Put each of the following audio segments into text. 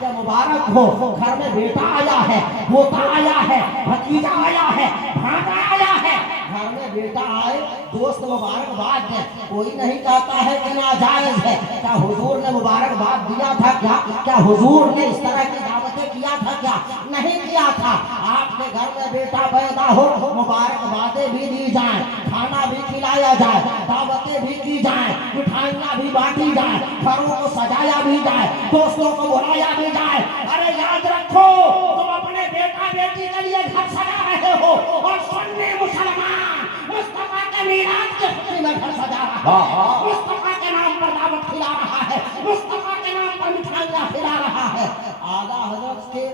کہ مبارک ہو گھر میں بیٹا آیا ہے، پوتا آیا ہے، بھتیجا آیا ہے، بھانجا آیا ہے، گھر میں بیٹا آئے دوست مبارکباد دیں. کوئی نہیں کہتا ہے کہ ناجائز ہے. کیا حضور نے مبارکباد دیا تھا؟ کیا حضور نے اس طرح کی دعوتیں کیا تھا؟ کیا نہیں کیا تھا. آپ کے گھر میں بیٹا پیدا ہو مبارکبادیں بھی دی جائیں، کھانا بھی کھلایا جائے، دعوتیں بھی کی جائیں، مٹھائیاں بھی بانٹی جائیں، گھروں کو سجایا بھی جائے، دوستوں کو بلایا بھی جائے. ارے یاد رکھو تم اپنے بیٹا بیٹی کے لیے گھر سجا رہے ہو اور سنی مسلمان مصطفیٰ کے میلاد کی خوشی میں گھر سجا رہا ہے، مصطفیٰ کے نام پر دعوت کھلا رہا ہے، مصطفیٰ کے نام پر مٹھائیاں کھلا رہا ہے. اعلیٰ حضرت کے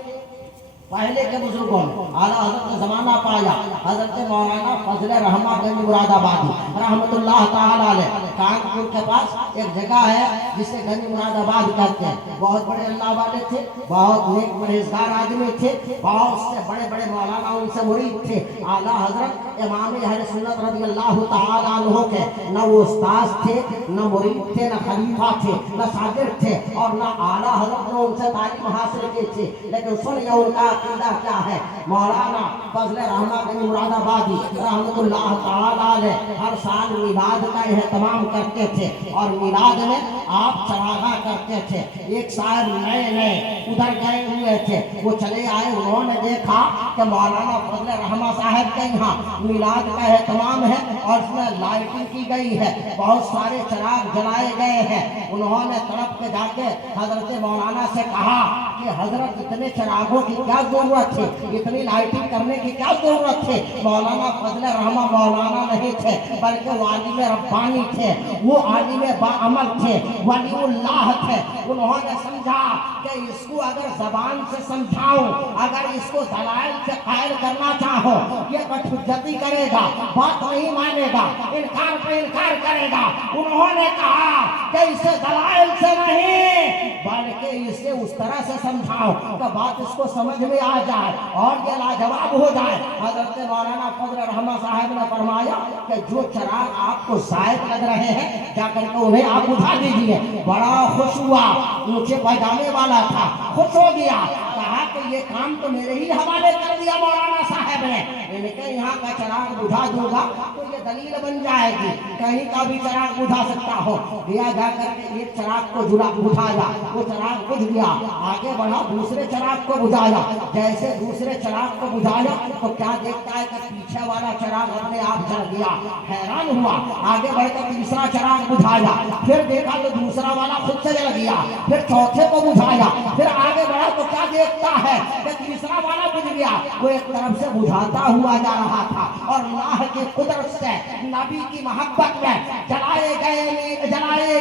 پہلے کے بزرگوں نے اعلیٰ حضرت کا زمانہ پایا. حضرت مولانا فضل رحمہ گنج مراد آبادی رحمت اللہ تعالیٰ علیہ، کانپور کے پاس ایک جگہ ہے جسے گنج مراد آباد کہتے ہیں. بہت بڑے اللہ والے تھے، بہت نیک پرہیزگار آدمی تھے، بہت سے بڑے بڑے مولانا ان سے مرید تھے. اعلیٰ حضرت امام اہل سنت رضی اللہ تعالیٰ عنہ کے نہ وہ استاذ تھے، نہ مرید تھے، نہ خلیفہ تھے، نہ شاگرد تھے، اور نہ اعلیٰ حضرت نے ان سے تعلیم حاصل کی تھی. لیکن سنیے ان کا عقیدہ کیا ہے. مولانا فضل رحمہ گنج مراد آبادی رحمت اللہ تعالیٰ علیہ ہر سال میلاد کا اہتمام کرتے تھے اور میلاد میں آپ چراغاں کرتے تھے. ایک صاحب نئے ادھر گئے ہوئے تھے، وہ چلے آئے، انہوں نے دیکھا کہ مولانا فضل رحمہ صاحب کے یہاں میلاد کا اہتمام ہے اور اس میں لائٹنگ کی گئی ہے، بہت سارے چراغ جلائے گئے ہیں. انہوں نے تڑپ کے جا کے حضرت مولانا سے کہا کہ حضرت اتنے چراغوں کی کیا ضرورت تھی، اتنی لائٹنگ کرنے کی کیا ضرورت تھی. مولانا فضل رحمہ مولانا نہیں تھے بلکہ وہ عالم ربانی تھے، وہ عالم باعمل تھے، ولی اللہ تھے. انہوں نے سمجھا کہ اس کو اگر زبان سے سمجھاؤں، اگر اس کو دلائل سے قائل کرنا چاہو، یہ بد حجتی کرے گا، بات نہیں مانے گا، انکار پہ انکار کرے گا. انہوں نے کہا کہ اسے دلائل سے نہیں بلکہ اسے اس طرح سے سمجھاؤ کہ بات اس کو سمجھ میں آ جائے اور یہ لاجواب ہو جائے. حضرت مولانا فضل رحمہ صاحب نے فرمایا کہ جو چراغ آپ کو زائد لگ رہے ہیں جا کر کے انہیں آپ بجھا دیجیے. بڑا خوش ہوا، اونچے پائجامے والا تھا، خوش ہو گیا، کہا کہ یہ کام تو میرے ہی حوالے کر دیا مولانا صاحب نے. ان کے یہاں کا چراغ بجھا دوں گا تو یہ دلیل بن جائے گی، کہیں کا بھی چراغ بجھا سکتا ہو. دیا جا کر کے ایک چراغ کو بجھایا، وہ چراغ بجھ گیا. آگے بڑھا، دوسرے چراغ کو بجھایا. جیسے دوسرے چراغ کو بجھایا تو کیا دیکھتا ہے کہ پیچھے والا چراغ اپنے آپ جل گیا. حیران ہوا، آگے بڑھ کر تیسرا چراغ بجھایا، پھر دیکھا تو دوسرا والا خود سے جل گیا. پھر چوتھے کو بجھایا، پھر آگے بڑھا تو کیا دیکھتا ہے کہ تیسرا والا بجھ گیا. وہ ایک طرف سے بجھاتا ہوا جا رہا تھا اور اللہ کی قدرت سے نبی کی محبت میں جلائے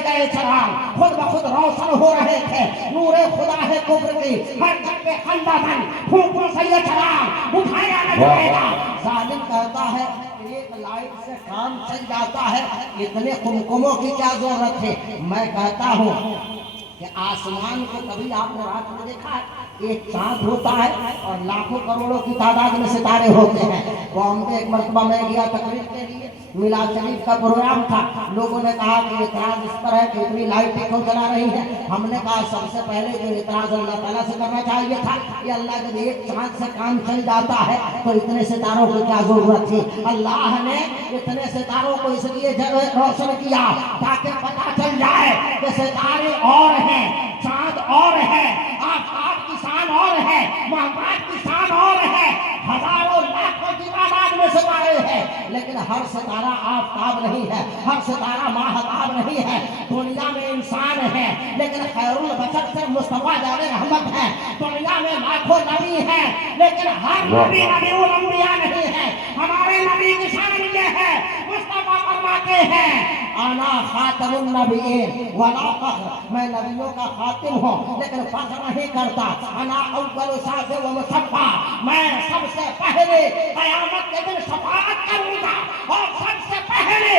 گئے چراغ خود بخود روشن ہو رہے تھے. نور خدا ہے کفر کی ہر گھر پہ خندہ بن پھونکوں سے یہ چراغ بجھایا نہ جائے گا. ظالم کہتا ہے ایک لائٹ سے کام چل جاتا ہے، اتنے قمقموں کی کیا ضرورت ہے. میں کہتا ہوں کہ آسمان کو کبھی آپ نے رات میں دیکھا ہے؟ ایک چاند ہوتا ہے اور لاکھوں کروڑوں کی تعداد میں ستارے ہوتے ہیں. بامبے ایک مرتبہ میں گیا تقریر کے لیے، میلاد شریف کا پروگرام تھا. لوگوں نے کہا کہ اعتراض اس پر ہے کہ اتنی لائٹیں کیوں جلا رہی ہیں. ہم نے کہا سب سے پہلے جو اعتراض اللہ تعالیٰ سے کرنا چاہیے تھا کہ اللہ جب ایک چاند سے کام چل جاتا ہے تو اتنے ستاروں کی کیا ضرورت تھی. اللہ نے اتنے ستاروں کو اس لیے روشن کیا تاکہ پتہ چل جائے کہ ستارے اور ہیں، چاند اور ہے، آفتاب کی شان اور ہے، محتاج کی شان اور ہے. ہزاروں لاکھوں کی تعداد میں ستارے ہیں لیکن ہر ستارہ آفتاب نہیں ہے، ہر ستارہ ماہتاب نہیں ہے. دنیا میں انسان ہے لیکن خیر البشر سے مصطفیٰ جان رحمت ہے. دنیا میں لاکھوں نبی ہیں لیکن ہر نبی الانبیاء نہیں ہے. ہمارے نبی کی شان یہ ہے، مصطفیٰ فرماتے ہیں انا خاتم النبیین ولا فخر، میں نبیوں کا خاتم ہوں لیکن فخر نہیں کرتا. انا اول شافع و مشفع، میں سب سے پہلے قیامت کے دن شفاعت کروں گا اور سب سے پہلے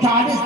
40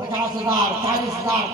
50,000 40,000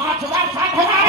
5,000 7,000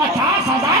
50,000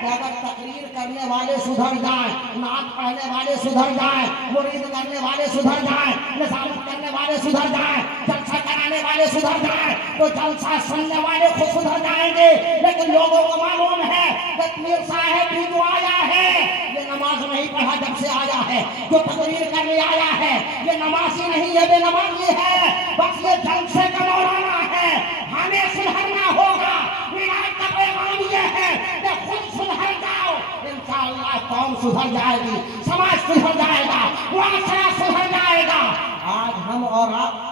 کہ اگر تقریر کرنے والے سدھر جائیں, نعت پڑھنے والے سدھر جائیں, مرید کرنے والے سدھر جائیں, نظامت کرنے والے سدھر جائیں, جلسہ کرانے والے سدھر جائیں, تو جلسہ سننے والے خود سدھر جائیں گے. لیکن لوگوں کو معلوم ہے کہ پیر صاحب بھی جو آیا ہے یہ نماز نہیں پڑھا جب سے آیا ہے, جو تقریر کرنے آیا ہے یہ نمازی نہیں ہے, بے نمازی ہے, بس یہ جلسے کا مولانا ہے. ہمیں سدھرنا ہوگا. ولایت کا پیغام یہ ہے کہ خود سدھر جاؤ, انشاءاللہ قوم سدھر جائے گی, سماج سدھر جائے گا, معاشرہ سدھر جائے گا. آج ہم اور آپ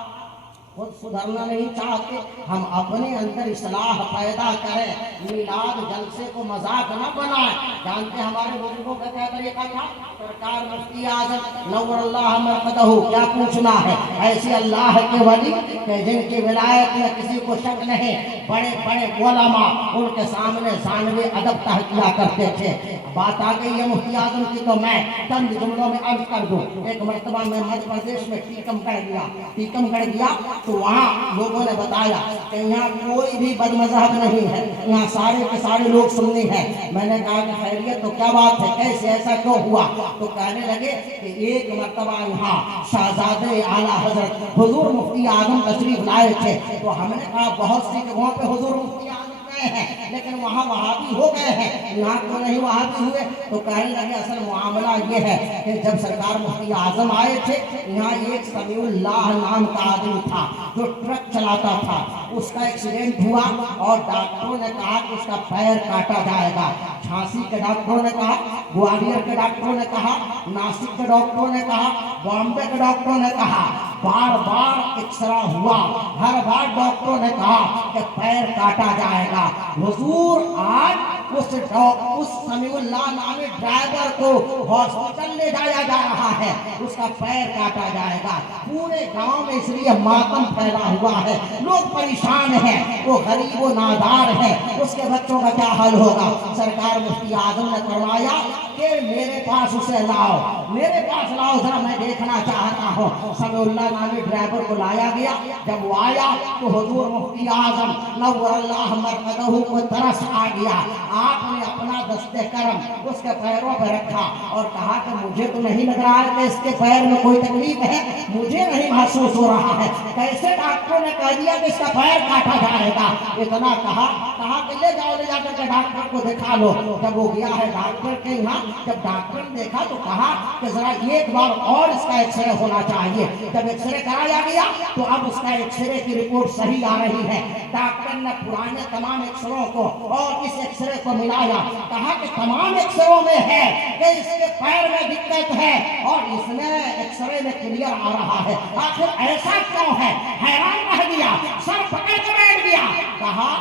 خود سدھرنا نہیں چاہتے, ہم اپنے اندر اصلاح پیدا کریں, میلاد جلسے کو مذاق نہ بنائیں. جانتے ہمارے بزرگوں کا کیا طریقہ تھا؟ سرکار مفتی اعظم نور اللہ مرقدہ کیا پوچھنا ہے, ایسے اللہ کے ولی کہ جن کی ولایت میں کسی کو شک نہیں, بڑے بڑے علماء ان کے سامنے ثانوی ادب کیا کرتے تھے. بات آ گئی ہے مفتی اعظم کی تو میں چند جملوں میں عرض کر دوں. ایک مرتبہ میں مدھیہ پردیش میں ٹیکم گڑھ گیا تو وہاں لوگوں نے بتایا کہ یہاں کوئی بھی بد مذہب نہیں ہے, یہاں سارے کے سارے لوگ سنی ہیں. میں نے کہا کہ خیریت, تو کیا بات ہے, کیسے ایسا کیوں ہوا؟ تو کہنے لگے کہ ایک مرتبہ یہاں شہزادے اعلیٰ حضرت حضور مفتی اعظم تشریف لائے تھے. تو ہم نے کہا بہت سی جگہوں پہ حضور مفتی اعظم گئے ہیں لیکن وہاں وہابی ہو گئے ہیں, یہاں کیوں نہیں وہابی ہوئے؟ تو کہنے لگے اصل معاملہ یہ ہے کہ جب سرکار مفتی اعظم آئے تھے یہاں ایک سمیع اللہ نام کا آدمی تھا جو ٹرک چلاتا تھا, اس کا ایکسیڈنٹ ہوا اور ڈاکٹروں نے کہا کہ اس کا پیر کاٹا جائے گا. جھانسی کے ڈاکٹروں نے کہا, گوالیار کے ڈاکٹروں نے کہا, ناسک کے ڈاکٹروں نے کہا, بامبے کے ڈاکٹروں نے کہا, بار بار ایکسرا ہوا, ہر بار ڈاکٹروں نے کہا کہ پیر کاٹا جائے گا. حضور آج اس سمیع اللہ نامی ڈرائیور کو ہاسپٹل لے جایا جا رہا ہے, اس کا پیر کاٹا جائے گا. پورے گاؤں میں اس لیے ماتم پھیلا ہوا ہے, لوگ پریشان ہیں, وہ غریب و نادار ہے, اس کے بچوں کا کیا حل ہوگا؟ سرکار مفتی اعظم نے فرمایا کہ میرے پاس اسے لاؤ, میرے پاس لاؤ, ذرا میں دیکھنا چاہتا ہوں. سمیع اللہ نامی ڈرائیور کو لایا گیا. جب وہ آیا تو حضور مفتی اعظم نور اللہ مرقدہ کو ترس آ گیا. آپ نے اپنا دست کرم اس کے پیروں پہ رکھا اور کہا کہ مجھے تو نہیں لگ رہا ہے کہ اس کے پیر میں کوئی تکلیف ہے, مجھے نہیں محسوس ہو رہا ہے. کیسے ڈاکٹروں نے کہہ دیا کہ اس کا پیر کاٹا جائے گا؟ اتنا کہا کہ لے جاؤ, لے جا کر کے ڈاکٹر کو دکھا لو. جب وہ گیا ہے ڈاکٹر کے یہاں, جب ڈاکٹر نے دیکھا تو کہا کہ ذرا ایک بار اور اس کا ایکس رے ہونا چاہیے. جب ایکس رے کرایا گیا تو اب اس کا ایکس رے کی رپورٹ صحیح آ رہی ہے. ڈاکٹر نے پرانے تمام ایکس رے کو اور اس ایکس رے کو ملایا, کہا کہ تمام ایکس رے میں ہے کہ اس کے پیر میں دقت ہے اور اس میں ایکس رے میں کلیئر آ رہا ہے. آخر ایسا کیوں ہے؟ حیران رہ گیا, سر پکڑ کے بیٹھ گیا. کہا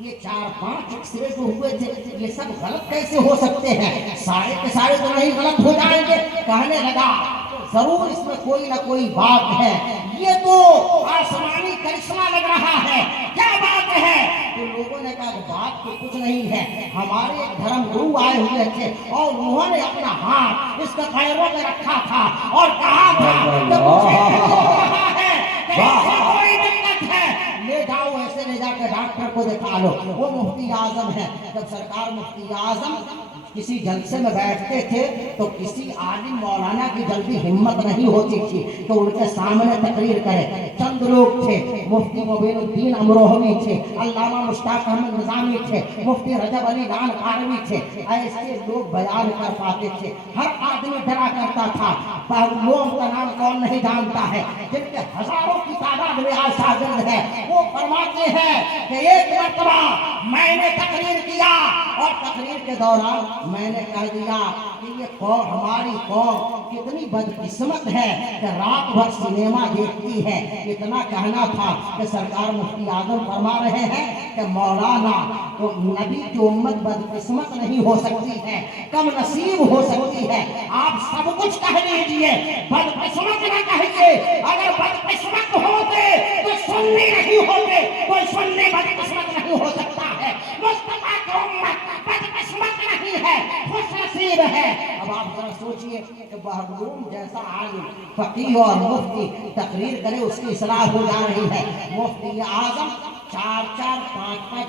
یہ 4-5 ایکس رے جو ہوئے تھے یہ سب غلط کیسے ہو سکتے ہیں؟ سارے کے سارے تو نہیں غلط ہو جائیں گے. کہنے لگا ضرور اس میں کوئی نہ کوئی بات ہے, یہ تو آسمانی کرشمہ لگ رہا ہے, کیا بات ہے؟ تو لوگوں نے کہا کہ بات تو کچھ نہیں ہے, ہمارے ایک دھرم گرو آئے ہوئے تھے اور انہوں نے اپنا ہاتھ اس کے پیروں میں رکھا تھا اور کہا تھا کہ مجھے ہو رہا ہے کہ اس میں کوئی دقت ہے, لے جاؤ, ایسے لے جا کے ڈاکٹر کو دکھا لو. وہ مفتی اعظم ہے. جب سرکار مفتی اعظم کسی جلسے میں بیٹھتے تھے تو کسی عالم مولانا کی جلدی ہمت نہیں ہوتی تھی کہ ان کے سامنے تقریر کرے. چند لوگ تھے, مفتی مبین الدین امروہوی تھے, علامہ مشتاق احمد نظامی تھے, مفتی رجب علی خان قاروی تھے. ایسے لوگ بیان کر پاتے تھے. ہر آدمی ڈرا کرتا تھا. لوگوں کا نام کون نہیں جانتا ہے جن کے ہزاروں کی تعداد میں آج شاگرد ہے. وہ فرماتے ہیں کہ ایک مرتبہ میں نے تقریر کیا اور تقریر کے دوران میں نے کہہ دیا کہ یہ قوم, ہماری قوم کتنی بدقسمت ہے کہ رات بھر سنیما دیکھتی ہے. اتنا کہنا تھا کہ سرکار مفتی اعظم فرما رہے ہیں کہ مولانا تو نبی کی امت بدقسمت نہیں ہو سکتی ہے, کم نصیب ہو سکتی ہے. آپ سب کچھ کہہ لیجئے, بدقسمت نہ کہیے. اگر بدقسمت ہوتے تو سنی نہیں ہوتے, کوئی سنی بدقسمت نہیں ہو سکتا ہے. مصطفیٰ کی امت بدقسمت نہیں ہے, خوش نصیب ہے. اب آپ ذرا سوچئے کہ بہرام جیسا عالم, فقیہ اور مفتی تقریر کرے, اس کی اصلاح ہو جا رہی ہے. مفتی اعظم 4-4 5-5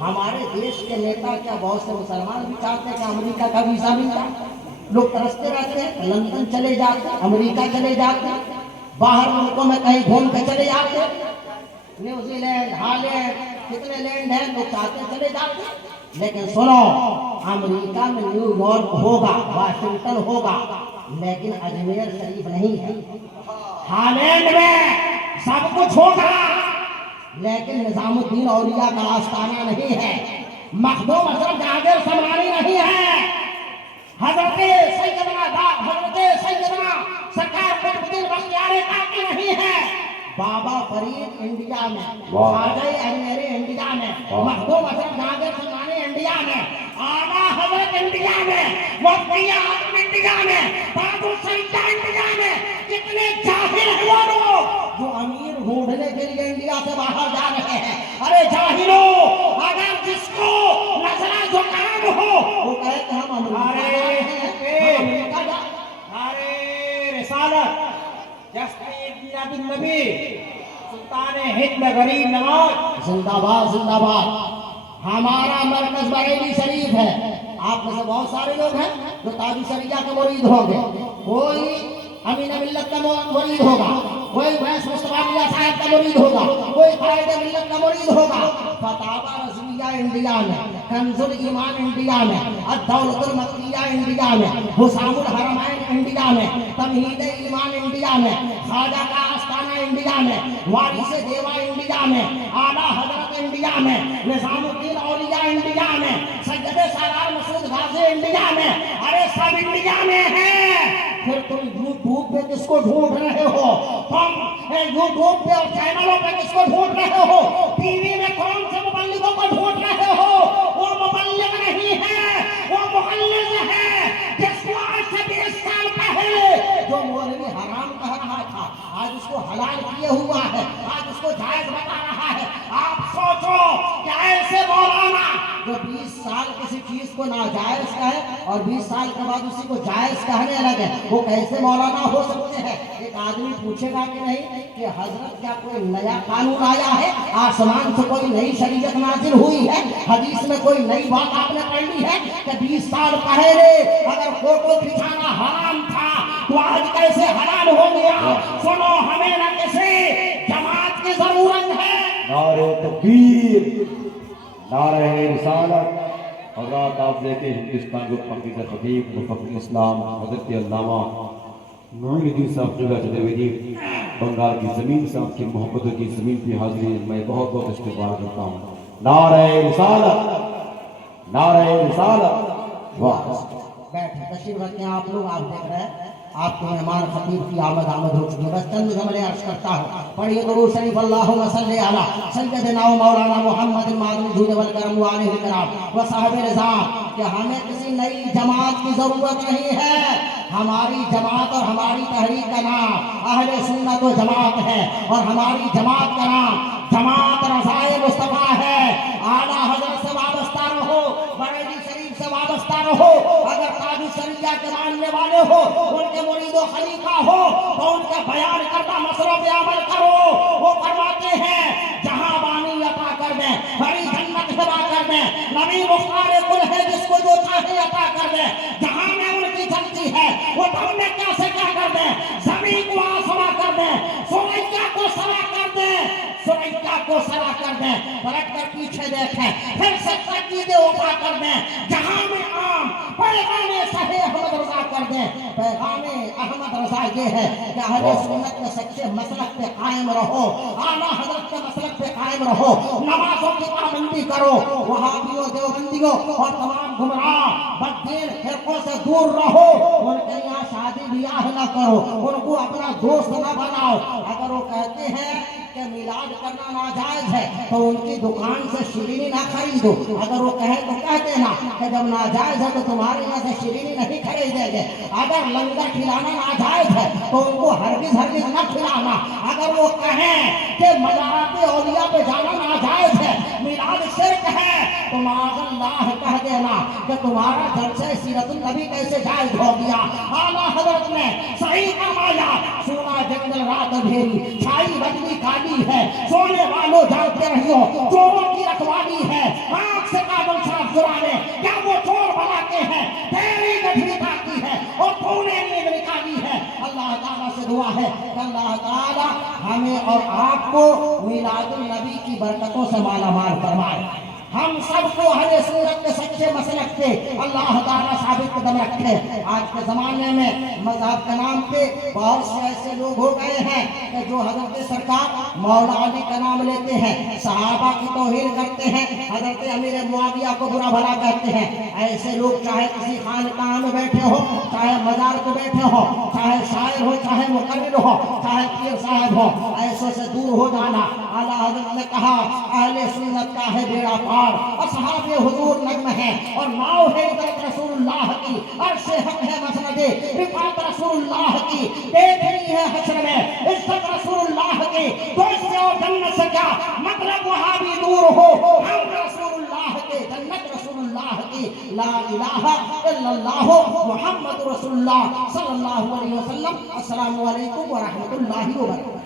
ہمارے دیش کے نیتا کیا بہت سے مسلمان بھی چاہتے ہیں کہ امریکہ کا ویزا مل جائے. لوگ ترستے رہتے ہیں, لندن چلے جاتے ہیں, امریکہ چلے جاتے ہیں, باہر ملکوں میں کہیں گھوم کے چلے جاتے ہیں, نیوزی لینڈ, ہالینڈ, کتنے لینڈ ہیں, لوگ چاہتے ہیں چلے جاتے ہیں. لیکن سنو, امریکہ میں نیو یارک ہوگا, واشنگٹن ہوگا, لیکن اجمیر شریف نہیں ہے. ہالینڈ میں سب کچھ ہوگا, لیکن نظام الدین اولیاء کا آستانہ نہیں ہے. مخدوم حضرت جابر سمرانی نہیں ہے. حضرت سیدنا سرکار قطب الدین بختیار کاکی نہیں ہے. بابا فرید انڈیا میں, خواجہ اجمیری انڈیا میں, مخدوم حضرت جابر سمرانی انڈیا میں, آقا حضرت انڈیا میں, مفتی اعظم انڈیا میں, بابو سیدہ انڈیا میں. کتنے جاہل ہیں وہ لوگ جو امیر ڈھونڈنے کے لیے انڈیا سے باہر جا رہے ہیں. ارے جاہلو, اگر جس کو نزلہ زکام ہو وہ کہے کہ ہم امریکہ جا. نعرے رسالت, جسٹس میلاد النبی, سلطان ہند غریب نواز زندہ باد, زندہ باد. ہمارا مرکز بریلی شریف ہے. آپ میں سے بہت سارے لوگ ہیں جو تاج شریعہ کے مرید ہوں گے. کوئی امین ملت کا مرید ہوگا, کوئی ویس مصطفیٰ میاں صاحب کا مرید ہوگا, کوئی قائد ملت کا مرید ہوگا. فتاوی رضویہ انڈیا میں, کنز الایمان انڈیا میں, الدولۃ المکیہ انڈیا میں, حسام الحرمین انڈیا میں, تمہید ایمان انڈیا میں, خواجہ کا آستانہ انڈیا میں, وارث دیوا انڈیا میں, اعلیٰ حضرت انڈیا میں, نظام الدین اولیاء انڈیا میں, سید سالار مسعود غازی انڈیا میں. ارے سب انڈیا میں ہیں. پھر تم یوٹیوب پہ کس کو ڈھونڈ رہے ہو؟ تم یوٹیوب پہ اور چینلوں پہ کس کو ڈھونڈ رہے ہو؟ ٹی وی میں کون سے مبلغوں کو ڈھونڈ رہے ہو؟ وہ مبلغ نہیں ہے, وہ مخلص ہے, جس کو آج سے 20 سال پہلے جو مولوی حرام کہہ رہا تھا آج اس کو حلال کیے ہوا ہے, آج اس کو جائز بتا رہا ہے. آپ سوچو کہ ایسے مولانا جو 20 سال کسی چیز کو ناجائز کہے اور 20 سال کے بعد اسی کو جائز کہنے لگے, وہ کیسے مولانا ہو سکتے ہیں؟ ایک آدمی پوچھے گا کہ نہیں کہ حضرت کیا کوئی نیا قانون آیا ہے, آسمان سے کوئی نئی شریعت نازل ہوئی ہے, حدیث میں کوئی نئی بات آپ نے پڑھ لی ہے کہ 20 سال پہلے اگر فوٹو کھچانا حرام تھا تو آج کیسے حلال ہو گیا؟ سنو, ہمیں نہ کسی جماعت کی ضرورت ہے. نعرہ تکبیر, نعرہ رسالت. حضرات آپ دیکھیں ہندوستان کے پاکیزہ خطیب مفکر اسلام حضرت علامہ معین الدین صاحب جگہ چترویدی بنگال کی زمین سے آپ کی محبتوں کی زمین پہ حاضری میں بہت بہت استقبال کرتا ہوں. نعرہ رسالت, نعرہ رسالت. واہ, بیٹھے تشریف رکھیں آپ لوگ. آپ دیکھ رہے ہیں آپ کے مہمان خطیب کی آمد ہو چکی ہے. بس چند جملے عرض کرتا ہوں. پڑھیے درود شریف, اللہم صلی علی سیدنا و مولانا محمد المعدن جود والکرم وآلہ الکرام و صاحب نظام. کہ ہمیں کسی نئی جماعت کی ضرورت نہیں ہے. ہماری جماعت اور ہماری تحریک کا نام اہل سنت و جماعت ہے, اور ہماری جماعت کا نام جماعت رضائے مصطفیٰ ہے. اعلیٰ حضرت سے وابستہ رہو, بریلی شریف سے وابستہ رہو. اگر تاج شریعہ کے ماننے والے ہو, ان کے مرید و خلیفہ ہو, تو ان کے بیان کردہ مسئلوں پہ عمل کرو. وہ فرماتے ہیں جہاں بانی عطا کر دیں, بڑی جنت ہبا کر دیں, نبی مختار کل ہے جس کو جو چاہے عطا کر دیں. جہاں میں ان کی جلتی ہے وہ تم نے کیسے کیا کر دیں, زمین کو آسما کر دیں, سوریا کو سرا کر دیں, سوریا کو سرا کر دیں. پلٹ کر پیچھے دیکھیں, پھر سے تقیدیں اٹھا کر دیں. جہاں میں عام پیغام صحیح احمد رضا کر دیں. پیغام احمد رضا یہ ہے کہ اہل سنت کے سچے مسلک پہ قائم رہو, اعلیٰ حضرت کے مسلک پہ قائم رہو, نمازوں کی پابندی کرو, وہابیوں دیوبندیوں اور تمام گمراہ بددین فرقوں سے دور رہو. ان کے یہاں شادی بیاہ نہ کرو, ان کو اپنا دوست نہ بناؤ. اگر وہ کہتے ہیں کہ میلاد کرنا ناجائز ہے تو ان کی دکان سے شیرینی نہ خریدو. اگر وہ کہیں تو کہہ دینا کہ جب ناجائز ہے تو تمہارے یہاں سے شیرینی نہیں خریدیں گے. اگر لنگر کھلانا ناجائز ہے تو ان کو ہرگز ہرگز نہ کھلانا. اگر وہ کہیں کہ مزارات اولیاء پہ جانا ناجائز ہے, میلاد شرک ہے, تو معاذ اللہ کہہ دینا کہ تمہارا جلسہ سیرت النبی کیسے جائز ہو گیا. اعلیٰ حضرت نے صحیح فرمایا, سونا جنگل رات اندھیری, چھائی بدلی کالی ہے, سونے والوں جاگتے رہیو, چوروں کی رکھوالی ہے. دعا ہے کہ اللہ تعالی ہمیں اور آپ کو میلاد النبی کی برکتوں سے مالا مال فرمائے. ہم سب کو اہل سنت کے سچے مسلک پہ اللہ تعالیٰ ثابت قدم رکھے. آج کے زمانے میں مذہب کے نام پہ بہت سے ایسے لوگ ہو گئے ہیں کہ جو حضرت سرکار مولا علی کا نام لیتے ہیں, صحابہ کی توہین کرتے ہیں, حضرت امیر معاویہ کو برا بھلا کہتے ہیں. ایسے لوگ چاہے کسی خانقاہ میں بیٹھے ہو, چاہے مزار پہ بیٹھے ہو, چاہے شاعر ہو, چاہے مقرر ہو, چاہے پیر صاحب ہو, ایسوں سے دور ہو جانا. اعلیٰ حضرت نے کہا اہل سنت کا ہے بیڑا پار, اصحاب حضور نغم ہے اور ناؤ ہے عزت رسول اللہ کی, عرش حق ہے مسند رفعت رسول اللہ کی, دیکھنی ہے حشر میں عزت رسول اللہ کی. تو اس سے اور جنت سے کیا مطلب, وہاں بھی دور ہو, ہم رسول اللہ کے, جنت رسول اللہ کی. لا الہ الا اللہ محمد رسول اللہ صلی اللہ علیہ وسلم. السلام علیکم ورحمۃ اللہ وبرکاتہ.